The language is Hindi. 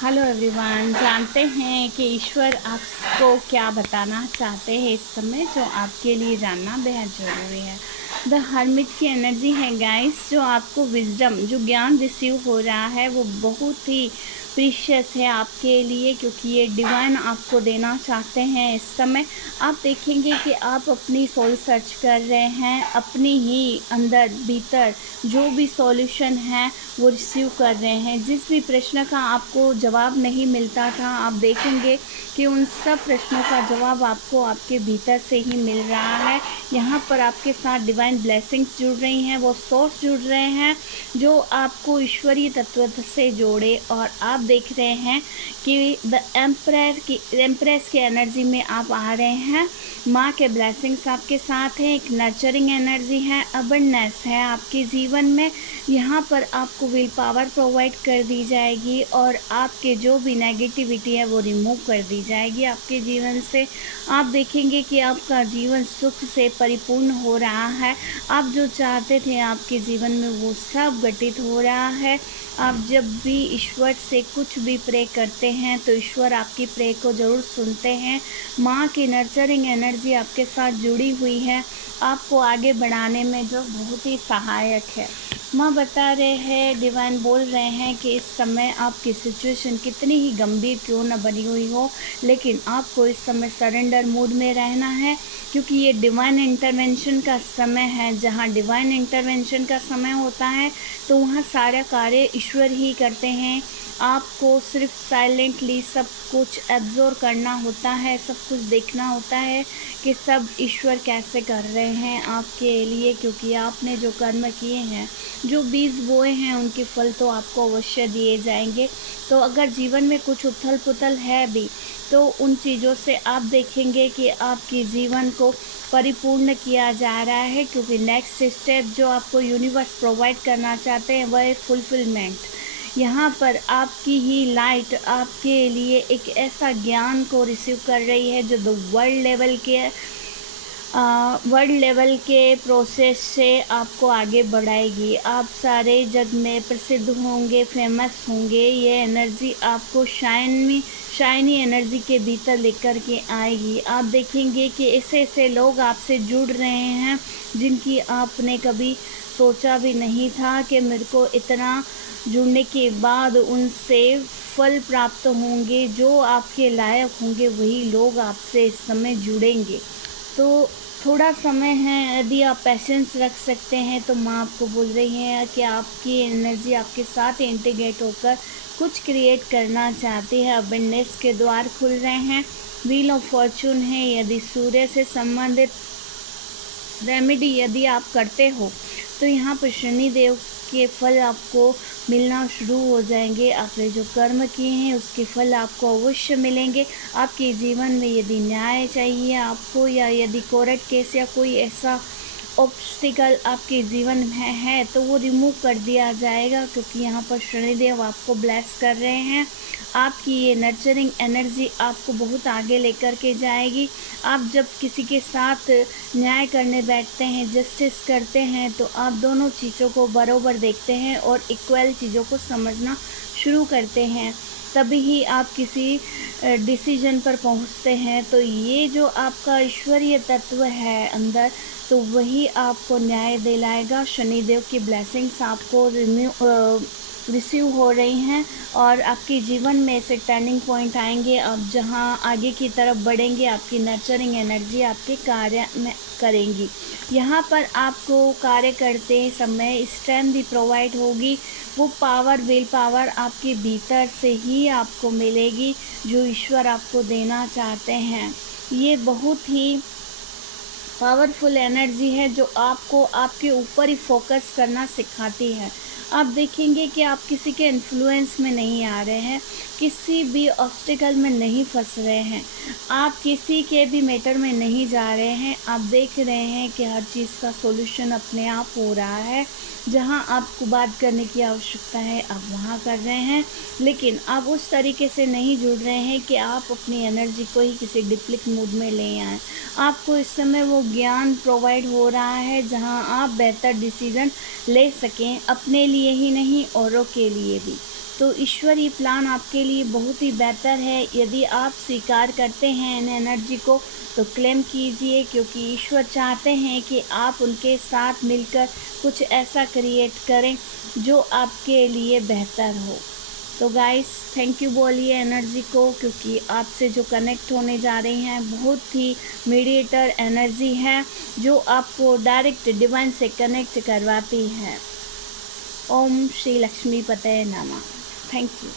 हेलो एवरीवन, जानते हैं कि ईश्वर आपको क्या बताना चाहते हैं इस समय, जो आपके लिए जानना बेहद ज़रूरी है। द हर्मिट की एनर्जी है गाइस, जो आपको विजडम, जो ज्ञान रिसीव हो रहा है वो बहुत ही प्रीशियस है आपके लिए, क्योंकि ये डिवाइन आपको देना चाहते हैं इस समय। आप देखेंगे कि आप अपनी सोल सर्च कर रहे हैं, अपनी ही अंदर भीतर जो भी सॉल्यूशन है वो रिसीव कर रहे हैं। जिस भी प्रश्न का आपको जवाब नहीं मिलता था, आप देखेंगे कि उन सब प्रश्नों का जवाब आपको आपके भीतर से ही मिल रहा है। यहाँ पर आपके साथ डिवाइन ब्लेसिंग्स जुड़ रही हैं, वो सोर्स जुड़ रहे हैं जो आपको ईश्वरीय तत्व से जोड़े। और आप देख रहे हैं कि द एम्प्रेस की एनर्जी में आप आ रहे हैं। माँ के ब्लेसिंग्स आपके साथ हैं, एक नर्चरिंग एनर्जी है, अबंडेंस है आपके जीवन में। यहाँ पर आपको विल पावर प्रोवाइड कर दी जाएगी और आपके जो भी नेगेटिविटी है वो रिमूव कर दी जाएगी आपके जीवन से। आप देखेंगे कि आपका जीवन सुख से परिपूर्ण हो रहा है। आप जो चाहते थे आपके जीवन में वो सब घटित हो रहा है। आप जब भी ईश्वर से कुछ भी प्रे करते हैं तो ईश्वर आपकी प्रे को ज़रूर सुनते हैं। माँ की नर्चरिंग एनर्जी आपके साथ जुड़ी हुई है, आपको आगे बढ़ाने में जो बहुत ही सहायक है। माँ बता रहे हैं, डिवाइन बोल रहे हैं कि इस समय आपकी सिचुएशन कितनी ही गंभीर क्यों न बनी हुई हो, लेकिन आपको इस समय सरेंडर मूड में रहना है, क्योंकि ये डिवाइन इंटरवेंशन का समय है। जहाँ डिवाइन इंटरवेंशन का समय होता है तो वहाँ सारा कार्य ईश्वर ही करते हैं। आपको सिर्फ साइलेंटली सब कुछ एब्जॉर्व करना होता है, सब कुछ देखना होता है कि सब ईश्वर कैसे कर रहे हैं आपके लिए, क्योंकि आपने जो कर्म किए हैं, जो बीज बोए हैं, उनके फल तो आपको अवश्य दिए जाएंगे। तो अगर जीवन में कुछ उथल पुथल है भी तो उन चीज़ों से आप देखेंगे कि आपके जीवन को परिपूर्ण किया जा रहा है, क्योंकि नेक्स्ट स्टेप जो आपको यूनिवर्स प्रोवाइड करना चाहते हैं वह है फुलफिलमेंट। यहाँ पर आपकी ही लाइट आपके लिए एक ऐसा ज्ञान को रिसीव कर रही है जो वर्ल्ड लेवल के प्रोसेस से आपको आगे बढ़ाएगी। आप सारे जग में प्रसिद्ध होंगे, फेमस होंगे। ये एनर्जी आपको शाइनी एनर्जी के भीतर लेकर के आएगी। आप देखेंगे कि ऐसे ऐसे लोग आपसे जुड़ रहे हैं जिनकी आपने कभी सोचा भी नहीं था कि मेरे को इतना जुड़ने के बाद उनसे फल प्राप्त होंगे। जो आपके लायक होंगे वही लोग आपसे इस समय जुड़ेंगे। तो थोड़ा समय है, यदि आप पेशेंस रख सकते हैं तो माँ आपको बोल रही है कि आपकी एनर्जी आपके साथ इंटीग्रेट होकर कुछ क्रिएट करना चाहती है। अबंडेंस के द्वार खुल रहे हैं, व्हील ऑफ फॉर्चून है। यदि सूर्य से संबंधित रेमेडी यदि आप करते हो तो यहाँ पर शनिदेव के फल आपको मिलना शुरू हो जाएंगे। आपने जो कर्म किए हैं उसके फल आपको अवश्य मिलेंगे। आपके जीवन में यदि न्याय चाहिए आपको, या यदि कोर्ट केस या कोई ऐसा ऑब्स्टिकल आपके जीवन में है तो वो रिमूव कर दिया जाएगा, क्योंकि यहाँ पर शनिदेव आपको ब्लेस कर रहे हैं। आपकी ये नर्चरिंग एनर्जी आपको बहुत आगे लेकर के जाएगी। आप जब किसी के साथ न्याय करने बैठते हैं, जस्टिस करते हैं, तो आप दोनों चीज़ों को बराबर देखते हैं और इक्वल चीज़ों को समझना शुरू करते हैं, तभी ही आप किसी डिसीजन पर पहुंचते हैं। तो ये जो आपका ईश्वरीय तत्व है अंदर, तो वही आपको न्याय दिलाएगा। शनिदेव की ब्लेसिंग्स आपको रिसीव हो रही हैं और आपके जीवन में ऐसे टर्निंग पॉइंट आएंगे। अब जहां आगे की तरफ बढ़ेंगे, आपकी नर्चरिंग एनर्जी आपके कार्य में करेंगी। यहाँ पर आपको कार्य करते समय स्ट्रेंथ भी प्रोवाइड होगी। वो पावर, विल पावर आपके भीतर से ही आपको मिलेगी जो ईश्वर आपको देना चाहते हैं। ये बहुत ही पावरफुल एनर्जी है जो आपको आपके ऊपर ही फोकस करना सिखाती है। आप देखेंगे कि आप किसी के इन्फ्लुएंस में नहीं आ रहे हैं, किसी भी ऑब्स्टिकल में नहीं फंस रहे हैं, आप किसी के भी मैटर में नहीं जा रहे हैं। आप देख रहे हैं कि हर चीज़ का सॉल्यूशन अपने आप हो रहा है। जहां आपको बात करने की आवश्यकता है आप वहां कर रहे हैं, लेकिन आप उस तरीके से नहीं जुड़ रहे हैं कि आप अपनी एनर्जी को ही किसी डिप्लिक मूड में ले आएँ। आपको इस समय वो ज्ञान प्रोवाइड हो रहा है जहां आप बेहतर डिसीजन ले सकें, अपने लिए ही नहीं औरों के लिए भी। तो ईश्वरीय प्लान आपके लिए बहुत ही बेहतर है। यदि आप स्वीकार करते हैं इन एनर्जी को तो क्लेम कीजिए, क्योंकि ईश्वर चाहते हैं कि आप उनके साथ मिलकर कुछ ऐसा क्रिएट करें जो आपके लिए बेहतर हो। तो गाइस थैंक यू बोलिए एनर्जी को, क्योंकि आपसे जो कनेक्ट होने जा रही हैं बहुत ही मीडिएटर एनर्जी है जो आपको डायरेक्ट डिवाइन से कनेक्ट करवाती है। ओम श्री लक्ष्मी पते नमः। Thank you.